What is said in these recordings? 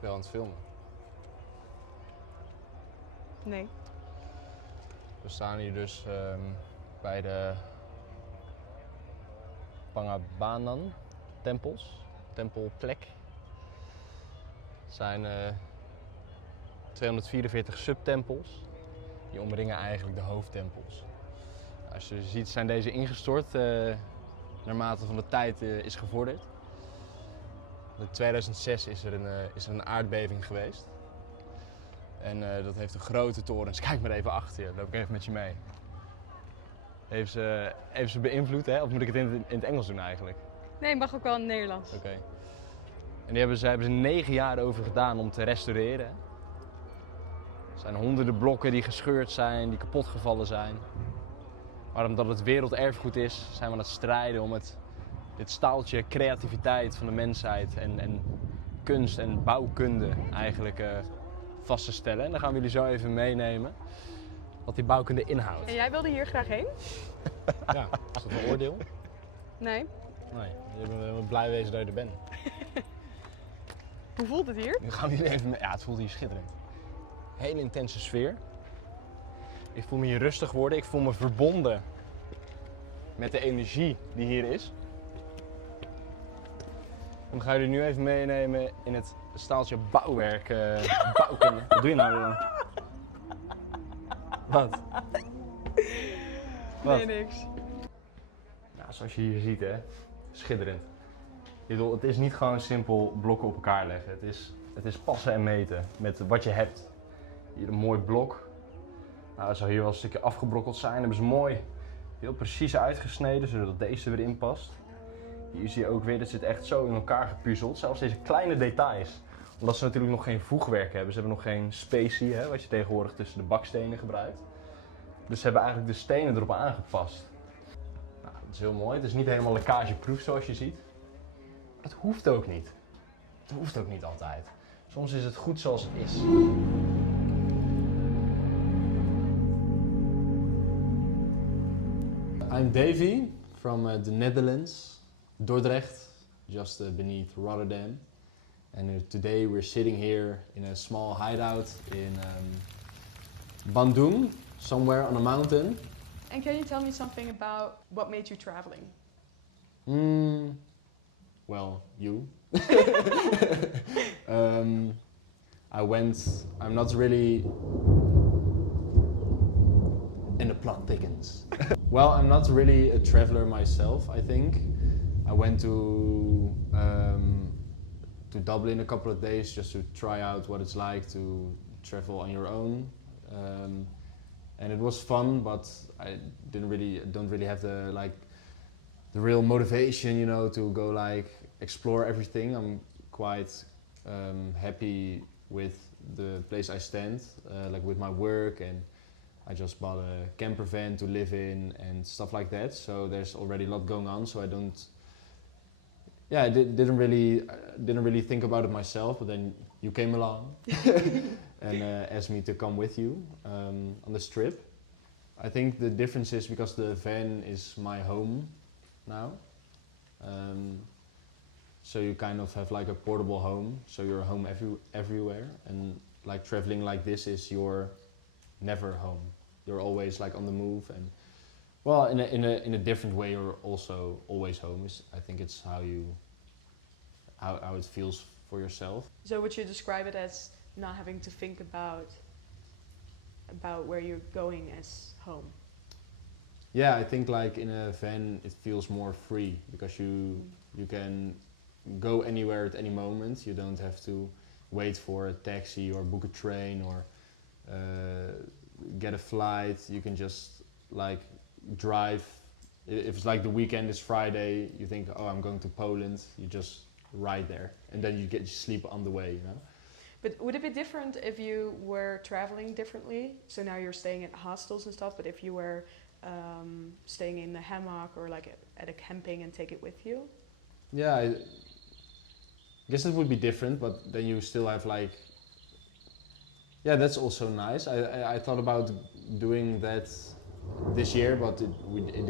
wel aan het filmen. Nee. We staan hier dus bij de Pangabanan tempelplek. Het zijn 244 subtempels die omringen eigenlijk de hoofdtempels. Als je ziet zijn deze ingestort naarmate van de tijd is gevorderd. In 2006 is er een aardbeving geweest. En dat heeft een grote torens. Kijk maar even achter je, loop ik even met je mee. Heeft ze beïnvloed, hè? Of moet ik het in het Engels doen eigenlijk? Nee, mag ook wel in het Nederlands. Oké. En die hebben ze 9 jaar over gedaan om te restaureren. Er zijn honderden blokken die gescheurd zijn, die kapot gevallen zijn. Maar omdat het werelderfgoed is, zijn we aan het strijden om dit staaltje creativiteit van de mensheid en kunst en bouwkunde eigenlijk vast te stellen. En dan gaan we jullie zo even meenemen wat die bouwkunde inhoudt. En jij wilde hier graag heen? Ja, is dat een oordeel? Nee. Nee, je bent blij wezen dat je er bent. Hoe voelt het hier? Nu gaan we hier even mee. Ja, het voelt hier schitterend. Hele intense sfeer. Ik voel me hier rustig worden. Ik voel me verbonden met de energie die hier is. En we gaan jullie nu even meenemen in het staaltje bouwwerk. Bouwkunde. Wat doe je nou dan? Wat? Nee, niks. Nou, zoals je hier ziet, hè. Schitterend. Ik bedoel, het is niet gewoon simpel blokken op elkaar leggen. Het is passen en meten met wat je hebt. Hier een mooi blok. Nou, dat zou hier wel een stukje afgebrokkeld zijn. Hebben ze mooi, heel precies uitgesneden, zodat deze er weer in past. Hier zie je ook weer, dat zit echt zo in elkaar gepuzzeld. Zelfs deze kleine details. Omdat ze natuurlijk nog geen voegwerk hebben. Ze hebben nog geen specie, hè, wat je tegenwoordig tussen de bakstenen gebruikt. Dus ze hebben eigenlijk de stenen erop aangepast. Nou, dat is heel mooi. Het is niet helemaal lekkageproof zoals je ziet. Het hoeft ook niet. Het hoeft ook niet altijd. Soms is het goed zoals het is. I'm Davey from the Netherlands, Dordrecht, just beneath Rotterdam. And today we're sitting here in a small hideout in Bandung, somewhere on a mountain. And can you tell me something about what made you traveling? Well, you. I'm not really, and the plot thickens. Well, I'm not really a traveler myself, I think. I went to Dublin a couple of days just to try out what it's like to travel on your own. And it was fun, but I don't really have the real motivation, you know, to go explore everything. I'm quite happy with the place I stand, with my work, and I just bought a camper van to live in and stuff like that. So there's already a lot going on. So I didn't really think about it myself. But then you came along and asked me to come with you on this trip. I think the difference is because the van is my home now. So you kind of have a portable home. So you're home everywhere. And traveling like this is your never home. You're always on the move, and well, in a different way, you're also always home. I think it's how it feels for yourself. So would you describe it as not having to think about where you're going as home? Yeah, I think in a van it feels more free because you can go anywhere at any moment. You don't have to wait for a taxi or book a train or get a flight. You can just drive. If it's the weekend is Friday, you think, oh, I'm going to Poland. You just ride there, and then you sleep on the way, you know. But would it be different if you were traveling differently? So now you're staying at hostels and stuff, but if you were staying in the hammock or at a camping and take it with you? Yeah, I guess it would be different, but then you still have yeah, that's also nice. I thought about doing that this year, but it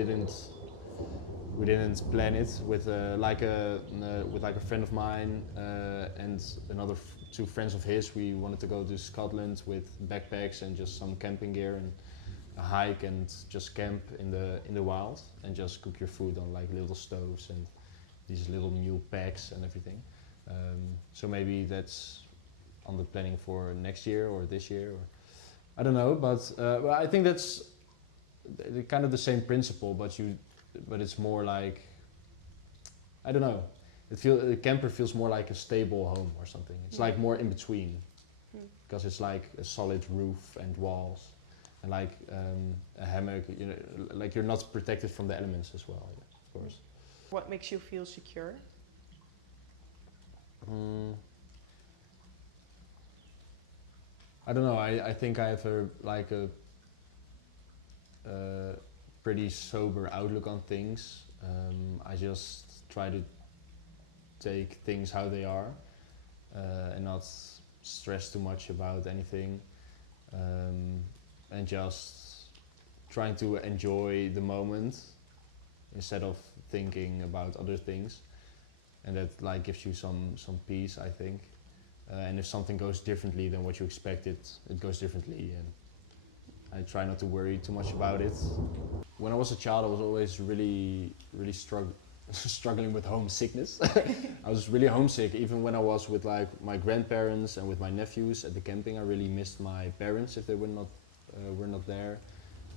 we didn't plan it with like a friend of mine and another two friends of his. We wanted to go to Scotland with backpacks and just some camping gear and a hike and just camp in the wild and just cook your food on like little stoves and these little mule packs and everything. So maybe that's on the planning for next year or this year, or I don't know. But well, I think that's kind of the same principle, but it's more like, I don't know. A camper feels more like a stable home or something. It's like more in between, because it's like a solid roof and walls, and like a hammock. You know, like you're not protected from the elements as well. Yeah, of course. What makes you feel secure? I don't know. I think I have a pretty sober outlook on things. I just try to take things how they are and not stress too much about anything, and just trying to enjoy the moment instead of thinking about other things, and that like gives you some peace, I think. And if something goes differently than what you expected, it goes differently, and I try not to worry too much about it. When I was a child, I was always really struggling with homesickness. I was really homesick, even when I was with like my grandparents and with my nephews at the camping. I really missed my parents if they were not there,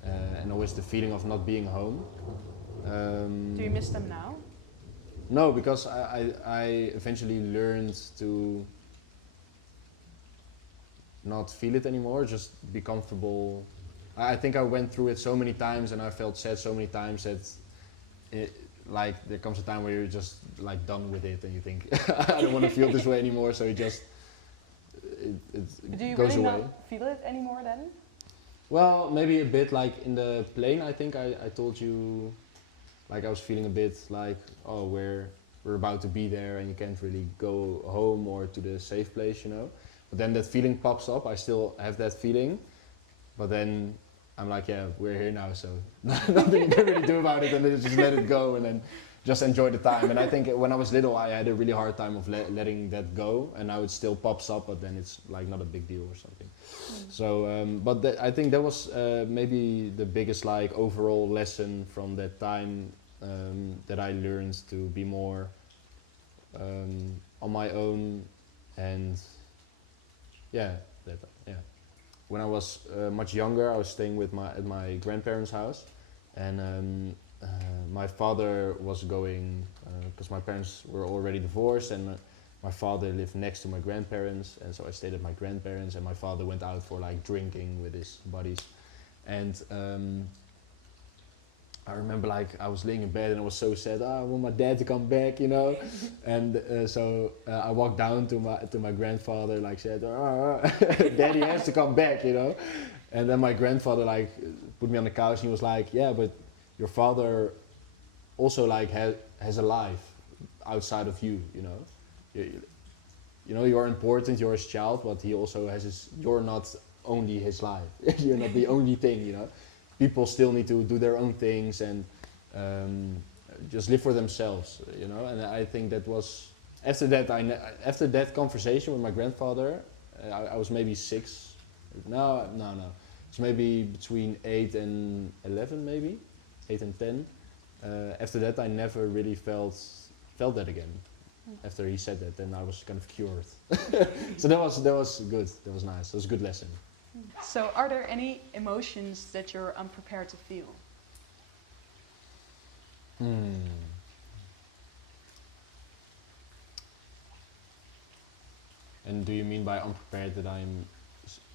and always the feeling of not being home. Do you miss them now? No, because I eventually learned to not feel it anymore, just be comfortable. I think I went through it so many times and I felt sad so many times that like there comes a time where you're just like done with it and you think I don't want to feel this way anymore, so it just Do you goes really away. not feel it anymore then? Well, maybe a bit like in the plane. I think I told you, like I was feeling a bit like, oh, we're about to be there and you can't really go home or to the safe place, you know. But then that feeling pops up. I still have that feeling, but then I'm like, yeah, we're here now, so nothing you can really do about it, and then just let it go and then just enjoy the time. And I think when I was little, I had a really hard time of letting that go, and now it still pops up, but then it's like not a big deal or something. So, but I think that was maybe the biggest like overall lesson from that time, that I learned to be more on my own, and yeah. When I was much younger, I was staying at my grandparents' house, and my father was going, because my parents were already divorced, and my father lived next to my grandparents, and so I stayed at my grandparents, and my father went out for like drinking with his buddies, and I remember like I was laying in bed and I was so sad. I want my dad to come back, you know. And so I walked down to my grandfather, like said, "Daddy has to come back," you know. And then my grandfather like put me on the couch and he was like, "Yeah, but your father also like has a life outside of you, you know. You know, you're important, you're his child, but he also has his. You're not only his life. You're not the only thing, you know." People still need to do their own things and just live for themselves, you know. And I think that was after that conversation with my grandfather. I was maybe 6. No. It's maybe between 8 and 11, maybe 8 and 10. After that, I never really felt that again. After he said that, then I was kind of cured. So that was good. That was nice. That was a good lesson. So are there any emotions that you're unprepared to feel? And do you mean by unprepared that I'm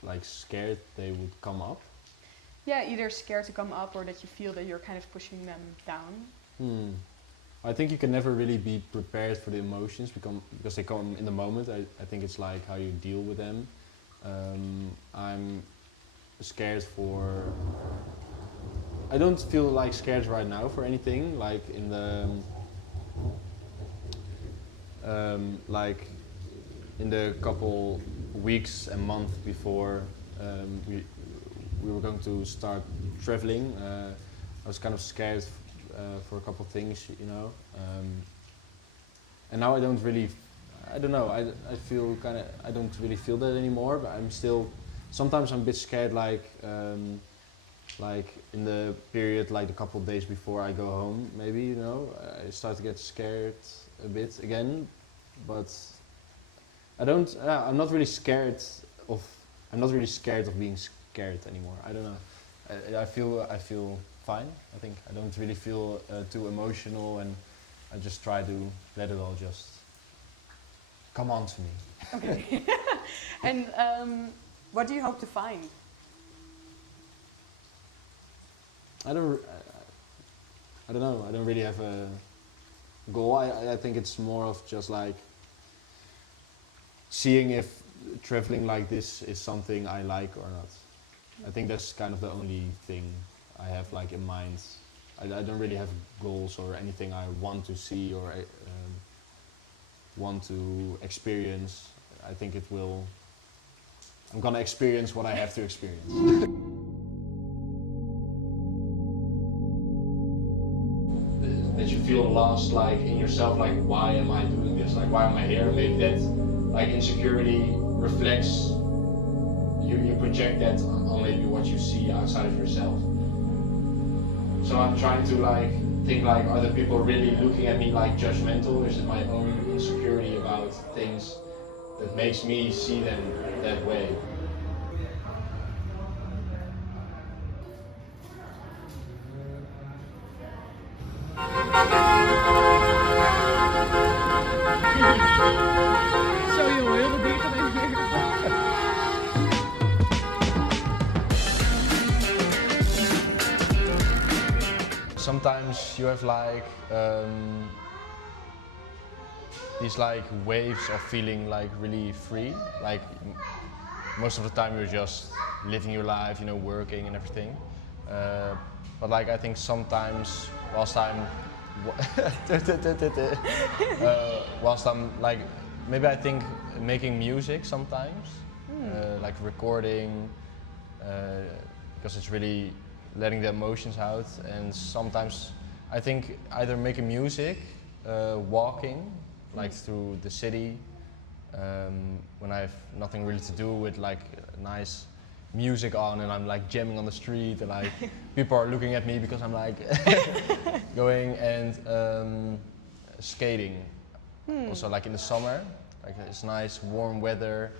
like scared they would come up? Yeah, either scared to come up or that you feel that you're kind of pushing them down. I think you can never really be prepared for the emotions because they come in the moment. I think it's like how you deal with them. I'm scared for. I don't feel like scared right now for anything. Like in the like in the couple weeks and months before we were going to start traveling, I was kind of scared for a couple things, you know. And now I don't really, I don't know, I feel kind of, I don't really feel that anymore, but I'm still, sometimes I'm a bit scared, like in the period, like a couple of days before I go home, maybe, you know, I start to get scared a bit again, but I don't, I'm not really scared of, I'm not really scared of being scared anymore. I don't know. I feel fine. I think I don't really feel too emotional, and I just try to let it all just come on to me. Okay. And what do you hope to find? I don't know. I don't really have a goal. I think it's more of just like seeing if traveling like this is something I like or not. I think that's kind of the only thing I have like in mind. I don't really have goals or anything I want to see or want to experience. I think it will. I'm gonna experience what I have to experience. That you feel lost, like in yourself, like why am I doing this? Like why am I here? Maybe that, like insecurity reflects. You project that on maybe what you see outside of yourself. So I'm trying to like think like, are the people really looking at me like judgmental? Or is it my own insecurity about things that makes me see them that way? Zo joh, heel de dier van hier. Sometimes you have like these like waves of feeling like really free. Like most of the time you're just living your life, you know, working and everything. But like I think sometimes whilst I'm like maybe I think making music sometimes, like recording, because it's really letting the emotions out. And sometimes I think either making music, walking like through the city, when I have nothing really to do with like nice music on and I'm like jamming on the street and like people are looking at me because I'm like going, and skating. Also like in the summer, like it's nice warm weather,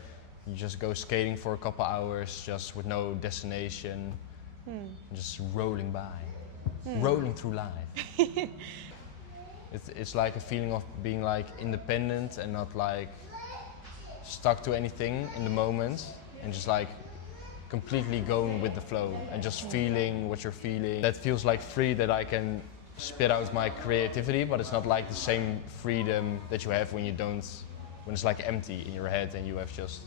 you just go skating for a couple hours just with no destination, just rolling by, rolling through life. It's like a feeling of being like independent and not like stuck to anything in the moment, and just like completely going with the flow and just feeling what you're feeling. That feels like free, that I can spit out my creativity, but it's not like the same freedom that you have when you don't, when it's like empty in your head and you have just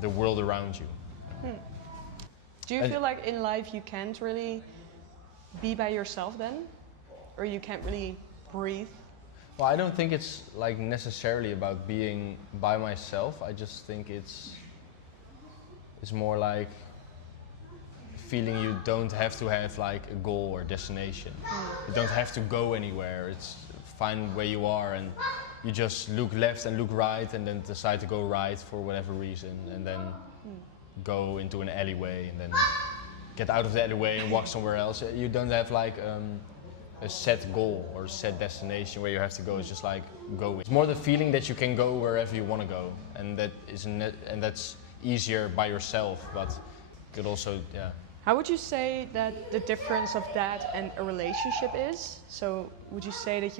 the world around you. Do you feel like in life you can't really be by yourself then? Or you can't really breathe? Well, I don't think it's like necessarily about being by myself. I just think it's more like feeling you don't have to have like a goal or destination. You don't have to go anywhere. It's fine where you are, and you just look left and look right and then decide to go right for whatever reason, and then go into an alleyway and then get out of the alleyway and walk somewhere else. You don't have like a set goal or a set destination where you have to go. It's just like going. It's more the feeling that you can go wherever you want to go, and that is and that's easier by yourself, but could also, yeah. How would you say that the difference of that and a relationship is? So would you say that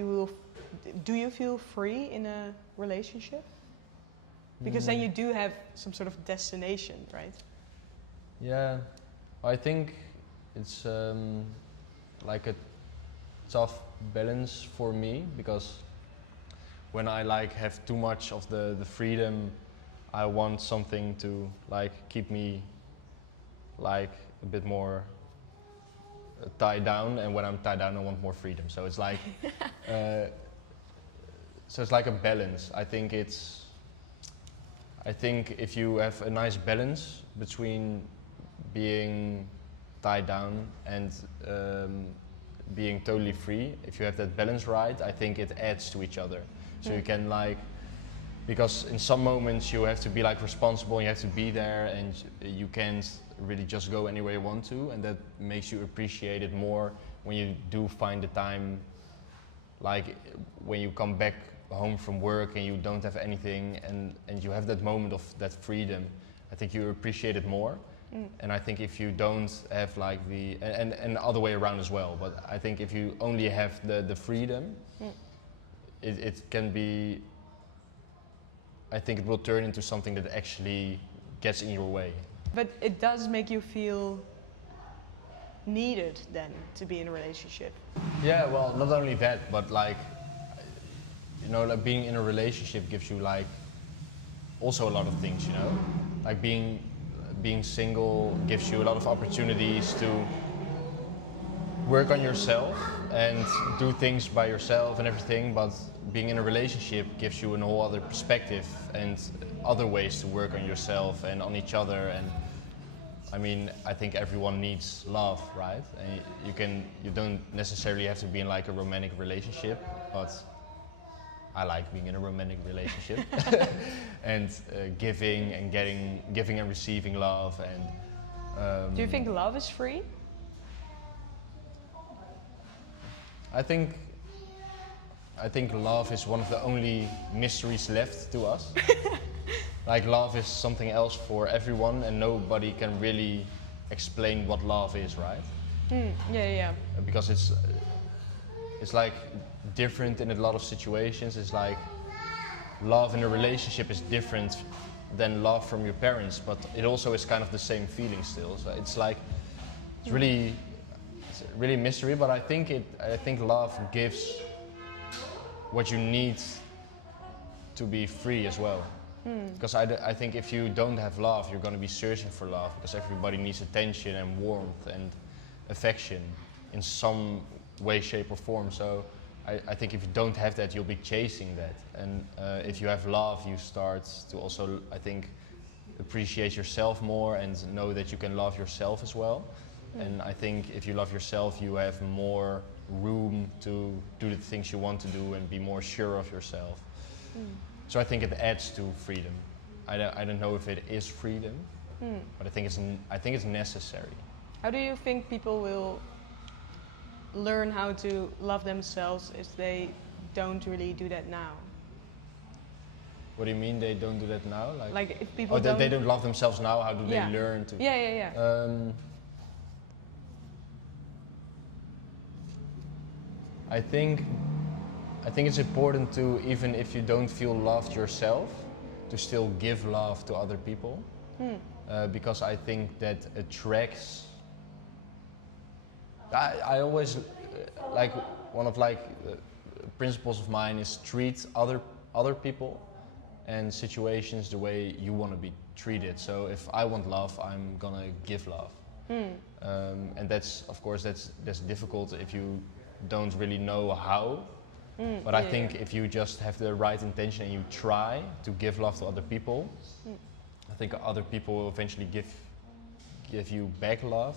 do you feel free in a relationship? Because then you do have some sort of destination, right? Yeah, I think it's like a tough balance for me, because when I like have too much of the freedom, I want something to like keep me like a bit more tied down, and when I'm tied down I want more freedom. So it's like so it's like a balance. I think if you have a nice balance between being tied down and being totally free, if you have that balance right, I think it adds to each other. So you can like, because in some moments you have to be like responsible, you have to be there, and you can't really just go anywhere you want to, and that makes you appreciate it more when you do find the time, like when you come back home from work and you don't have anything, and you have that moment of that freedom. I think you appreciate it more. And I think if you don't have like and the other way around as well, but I think if you only have the freedom, it can be, I think it will turn into something that actually gets in your way. But it does make you feel needed then to be in a relationship. Yeah, well, not only that, but like, you know, like being in a relationship gives you like also a lot of things, you know? Like being single gives you a lot of opportunities to work on yourself and do things by yourself and everything, but being in a relationship gives you a whole other perspective and other ways to work on yourself and on each other. And I mean, I think everyone needs love, right? And you don't necessarily have to be in like a romantic relationship, but I like being in a romantic relationship and giving and receiving love. And do you think love is free? I think love is one of the only mysteries left to us. Like love is something else for everyone, and nobody can really explain what love is, right? Yeah. Because it's like different in a lot of situations. It's like love in a relationship is different than love from your parents, but it also is kind of the same feeling still. So it's like it's really a mystery. But I think love gives what you need to be free as well. Because I think if you don't have love, you're going to be searching for love, because everybody needs attention and warmth and affection in some way, shape or form. So I think if you don't have that, you'll be chasing that. And if you have love, you start to also, I think, appreciate yourself more and know that you can love yourself as well. And I think if you love yourself, you have more room to do the things you want to do and be more sure of yourself. So I think it adds to freedom. I don't know if it is freedom, but I think it's necessary. How do you think people will learn how to love themselves if they don't really do that now? What do you mean they don't do that now? Like if people they don't love themselves now, how do they learn to? Yeah. I think it's important to, even if you don't feel loved yourself, to still give love to other people. Because I think that attracts. I always like one of principles of mine is treat other people and situations the way you want to be treated. So if I want love, I'm gonna give love. And that's, of course, that's difficult if you don't really know how. But I think if you just have the right intention and you try to give love to other people, I think other people will eventually give you back love.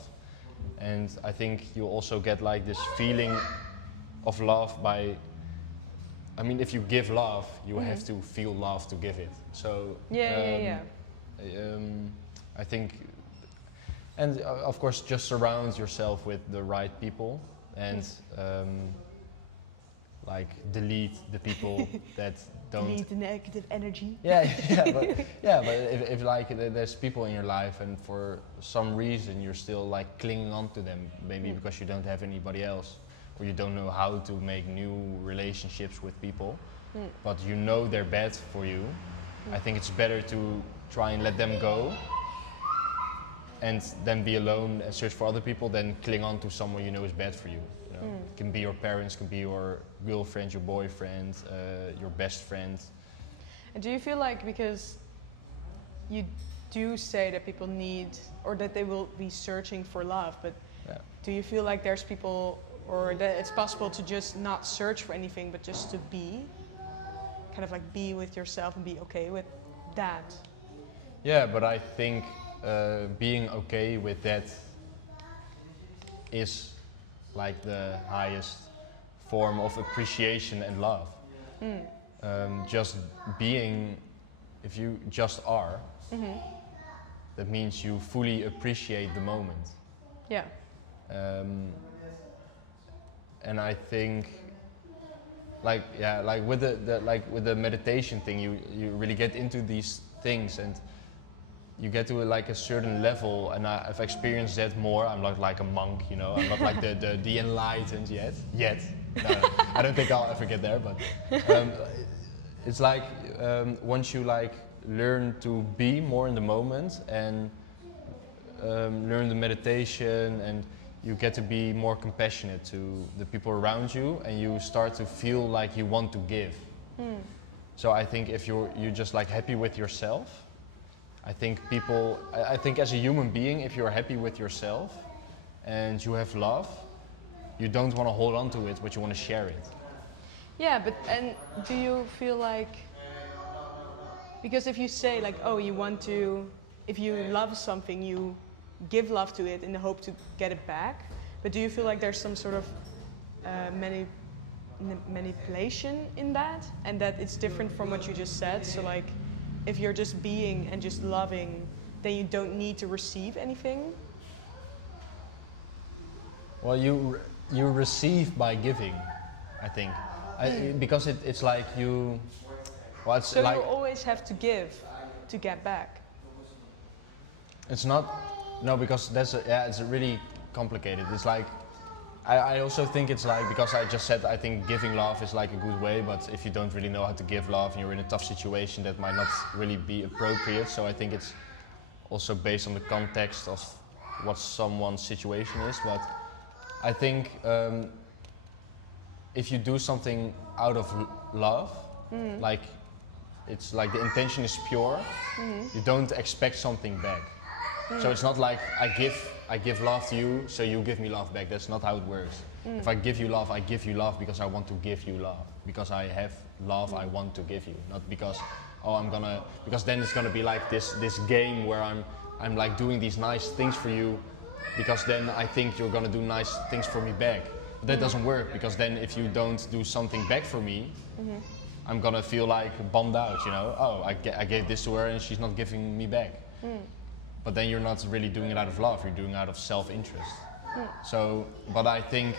And I think you also get like this feeling of love by, I mean, if you give love, you have to feel love to give it. So I think, and of course, just surround yourself with the right people and like delete the people that don't. Delete the negative energy. But if like there's people in your life and for some reason you're still like clinging on to them, maybe because you don't have anybody else, or you don't know how to make new relationships with people, but you know they're bad for you, I think it's better to try and let them go and then be alone and search for other people than cling on to someone you know is bad for you. It can be your parents, can be your girlfriend, your boyfriend, your best friend. And do you feel like, because you do say that people need, or that they will be searching for love, but do you feel like there's people, or that it's possible to just not search for anything, but just to be, kind of like be with yourself and be okay with that? Yeah, but I think being okay with that is like the highest form of appreciation and love. Just being, if you just are, that means you fully appreciate the moment. Yeah. And I think, like with the meditation thing, you really get into these things and you get to like a certain level, and I've experienced that more. I'm not like a monk, you know. I'm not like the enlightened yet. No, I don't think I'll ever get there. But it's like once you like learn to be more in the moment and learn the meditation, and you get to be more compassionate to the people around you, and you start to feel like you want to give. So I think if you're just like happy with yourself, I think as a human being, if you're happy with yourself and you have love, you don't want to hold on to it, but you want to share it. Yeah, but and do you feel like, because if you say like, oh, you want to, if you love something, you give love to it in the hope to get it back, but do you feel like there's some sort of manipulation in that, and that it's different from what you just said? So like, if you're just being and just loving, then you don't need to receive anything? Well, you receive by giving, I think. Because it's like you... Well, it's so like, you always have to give to get back? It's not... No, because it's really complicated. It's like... I also think it's like, because I just said I think giving love is like a good way, but if you don't really know how to give love and you're in a tough situation, that might not really be appropriate. So I think it's also based on the context of what someone's situation is. But I think if you do something out of love, like it's like the intention is pure, you don't expect something back. So it's not like I give love to you, so you give me love back. That's not how it works. If I give you love because I want to give you love. Because I have love I want to give you. Not because, because then it's gonna be like this game where I'm like doing these nice things for you, because then I think you're gonna do nice things for me back. But that doesn't work, because then if you don't do something back for me, I'm gonna feel like bummed out, you know? Oh, I gave this to her and she's not giving me back. But then you're not really doing it out of love, you're doing it out of self-interest. So, but I think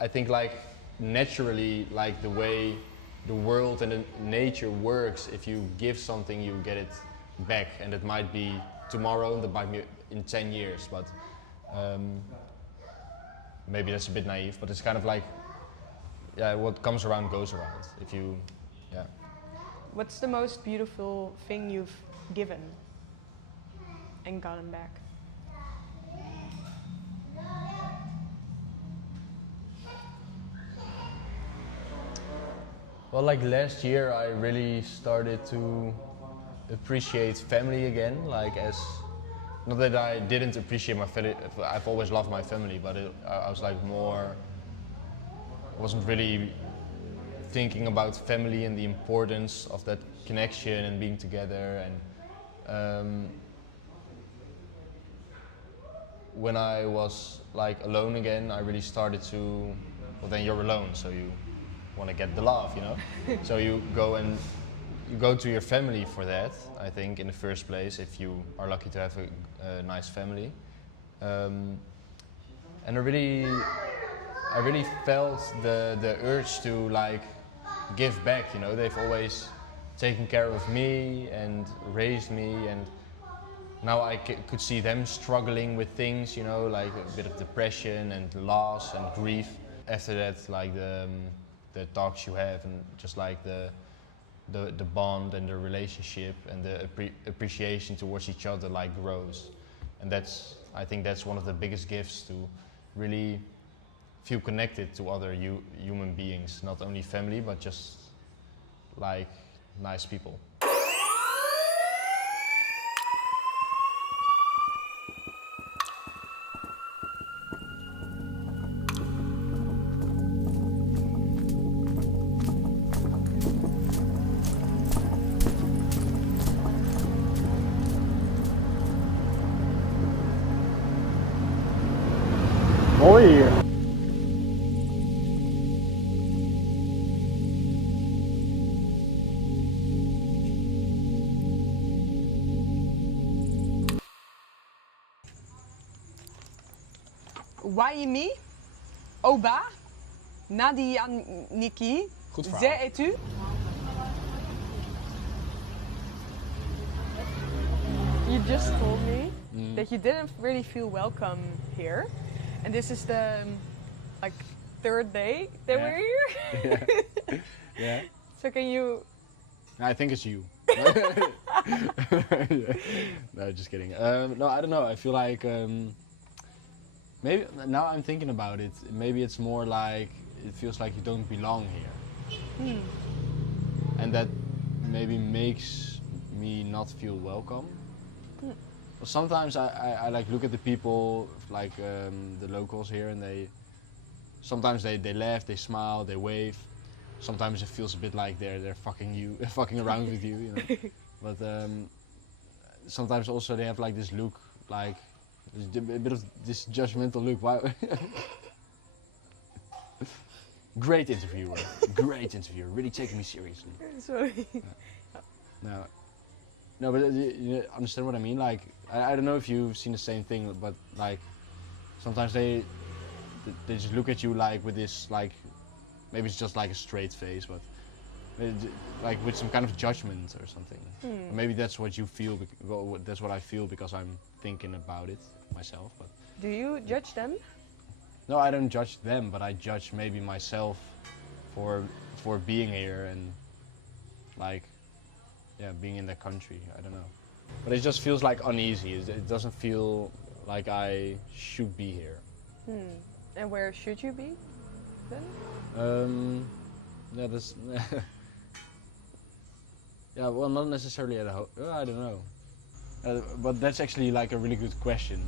I think like naturally, like the way the world and the nature works, if you give something, you get it back, and it might be tomorrow, that might be in 10 years, but maybe that's a bit naive, but it's kind of like, what comes around goes around. If you, What's the most beautiful thing you've given and gotten back? Well, like last year, I really started to appreciate family again. Like not that I didn't appreciate my family, I've always loved my family, but I was like I wasn't really thinking about family and the importance of that connection and being together. And when I was like alone again, I really started to, well, then you're alone, so you want to get the love, you know? So you go to your family for that, I think, in the first place, if you are lucky to have a nice family. And I really felt the urge to like give back, you know? They've always taken care of me and raised me, and now I could see them struggling with things, you know, like a bit of depression and loss and grief. After that, like the talks you have, and just like the bond and the relationship and the appreciation towards each other like grows. And I think that's one of the biggest gifts, to really feel connected to other human beings, not only family, but just like nice people. Hoi! Waimi, Oba, Nadianiki, Goed verhaal. Ze et u. You just told me that you didn't really feel welcome here, and this is the like third day that we're here. Yeah. So can you? I think it's you. No, just kidding. No, I don't know. I feel like maybe now I'm thinking about it. Maybe it's more like it feels like you don't belong here, and that maybe makes me not feel welcome. But sometimes I like look at the people like the locals here, and sometimes they laugh, they smile, they wave. Sometimes it feels a bit like they're fucking around with you, you know. But sometimes also they have like this look, like a bit of this judgmental look. Why? Great interviewer, really taking me seriously. Sorry. No, but you understand what I mean? Like, I don't know if you've seen the same thing, but like, sometimes they just look at you like with this, like, maybe it's just like a straight face, but like with some kind of judgment or something. Or maybe that's what you feel, well, that's what I feel because I'm thinking about it myself. But Do you judge them? no, I don't judge them, but I judge maybe myself for being here and like, yeah, being in the country. I don't know, but it just feels like uneasy. It doesn't feel like I should be here. And where should you be then? Yeah, that's yeah. Well, not necessarily at home. I don't know, but that's actually like a really good question.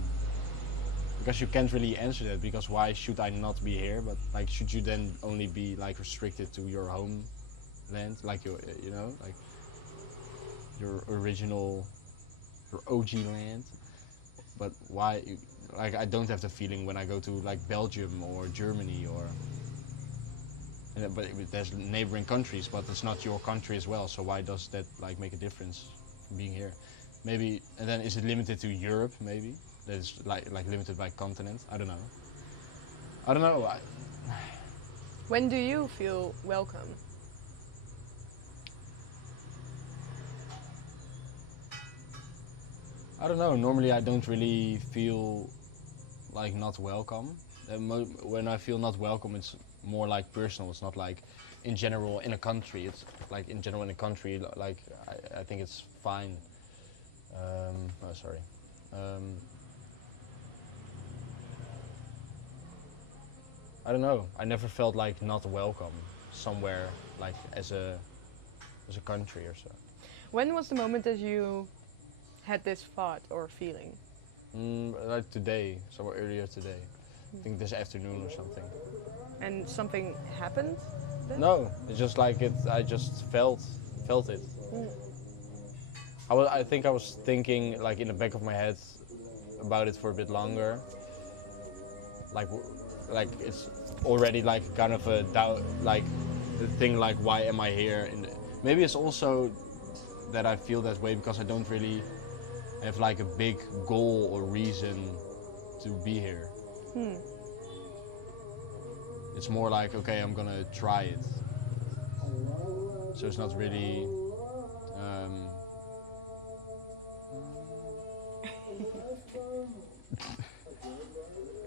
Because you can't really answer that, because why should I not be here? But like, should you then only be like restricted to your homeland, like your, you know, like your original, your OG land? But why? Like, I don't have the feeling when I go to like Belgium or Germany or. But there's neighboring countries, but it's not your country as well. So why does that like make a difference being here? Maybe, and then is it limited to Europe? Maybe. That's like limited by continent. I don't know. I don't know. When do you feel welcome? I don't know. Normally I don't really feel like not welcome. When I feel not welcome, it's more like personal. It's not like in general in a country. It's like in general in a country. Like I think it's fine. Oh, sorry. I don't know. I never felt like not welcome somewhere, like as a country or so. When was the moment that you had this thought or feeling? Like today, somewhere earlier today. I think this afternoon or something. And something happened then? No, it's just like it. I just felt it. I think I was thinking like in the back of my head about it for a bit longer. Like it's already like kind of a doubt, like the thing like why am I here? And maybe it's also that I feel that way because I don't really have like a big goal or reason to be here. It's more like, okay, I'm gonna try it. So it's not really.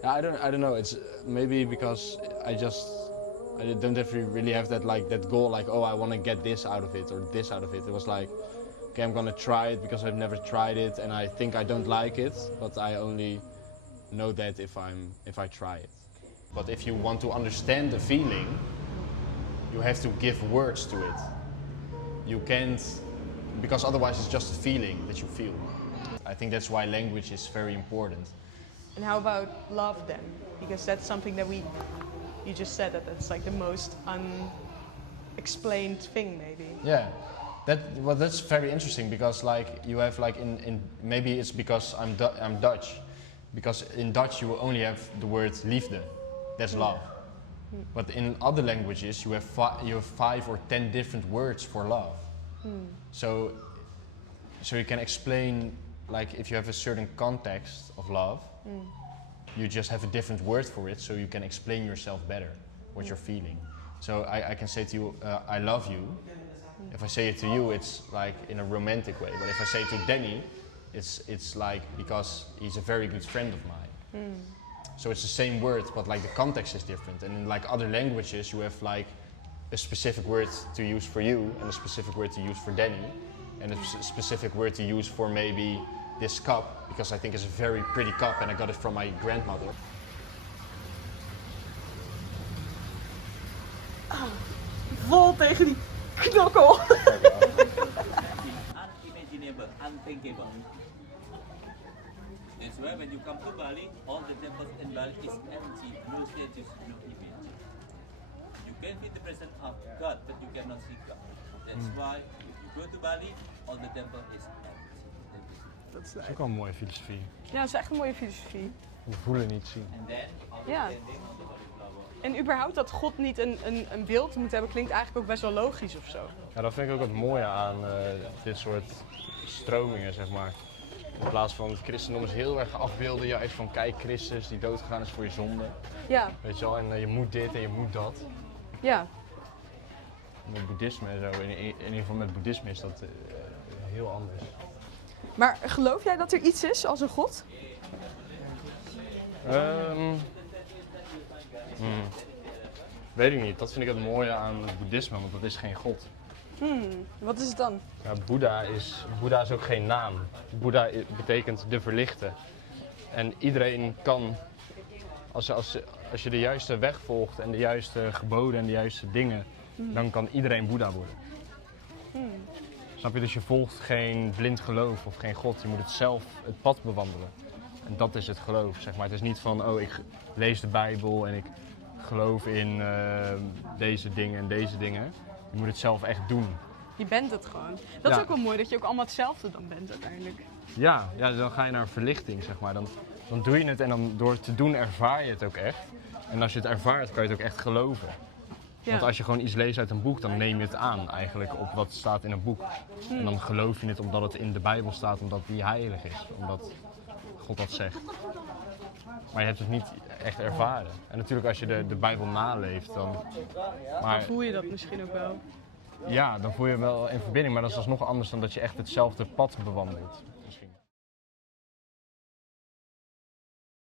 I don't know. It's maybe because I don't really have that like that goal, like, oh, I want to get this out of it or this out of it. It was like, okay, I'm gonna try it because I've never tried it and I think I don't like it, but I only know that if I try it. But if you want to understand the feeling, you have to give words to it. You can't, because otherwise it's just a feeling that you feel. I think that's why language is very important. And how about love then? Because that's something that you just said that that's like the most unexplained thing maybe. Yeah, that's very interesting because like you have like in maybe it's because I'm Dutch, because in Dutch you will only have the word liefde, that's love. But in other languages you have 5 or 10 different words for love. So you can explain, like if you have a certain context of love, you just have a different word for it, so you can explain yourself better, what you're feeling. So I can say to you, I love you. If I say it to you, it's like in a romantic way. But if I say it to Danny, it's like because he's a very good friend of mine. So it's the same word, but like the context is different. And in like other languages, you have like a specific word to use for you, and a specific word to use for Danny, and a specific word to use for maybe this cup, because I think it's a very pretty cup, and I got it from my grandmother. Vol tegen die knokkel. Unimaginable, unthinkable. That's why when you come to Bali, all the temples in Bali is empty, no statues, no image. You can feel the presence of God, but you cannot see God. That's why if you go to Bali, all the temple is empty. Dat is Dat is ook wel een mooie filosofie. Ja, dat is echt een mooie filosofie. We voelen niet zien. And then all the Ja. standing on the Bali flower. En überhaupt dat God niet een beeld moet hebben, klinkt eigenlijk ook best wel logisch of zo. Ja, dat vind ik ook het mooie aan dit soort stromingen, zeg maar. In plaats van het christendom is heel erg afbeelden, juist van kijk Christus die doodgegaan is voor je zonde. Ja, Weet je wel, en je moet dit en je moet dat. ja. Met boeddhisme en zo, in ieder geval met boeddhisme is dat heel anders. Maar geloof jij dat er iets is als een God? Weet ik niet, dat vind ik het mooie aan het boeddhisme, want dat is geen god. Wat is het dan? Ja, Boeddha is ook geen naam. Boeddha betekent de verlichte. En iedereen kan, als je de juiste weg volgt en de juiste geboden en de juiste dingen, dan kan iedereen Boeddha worden. Snap je? Dus je volgt geen blind geloof of geen god, je moet het zelf het pad bewandelen. En dat is het geloof, zeg maar. Het is niet van, oh ik lees de Bijbel en ik geloof in deze dingen en deze dingen. Je moet het zelf echt doen. Je bent het gewoon. Dat is ook wel mooi, dat je ook allemaal hetzelfde dan bent uiteindelijk. Ja, dan ga je naar verlichting, zeg maar. Dan doe je het en dan door het te doen ervaar je het ook echt. En als je het ervaart, kan je het ook echt geloven. Ja. Want als je gewoon iets leest uit een boek, dan neem je het aan eigenlijk op wat staat in een boek. En dan geloof je het omdat het in de Bijbel staat, omdat die heilig is. Omdat God dat zegt. Maar je hebt het niet echt ervaren. En natuurlijk als je de Bijbel naleeft, dan Voel je dat misschien ook wel? ja, dan voel je wel in verbinding, maar dat is alsnog anders dan dat je echt hetzelfde pad bewandelt.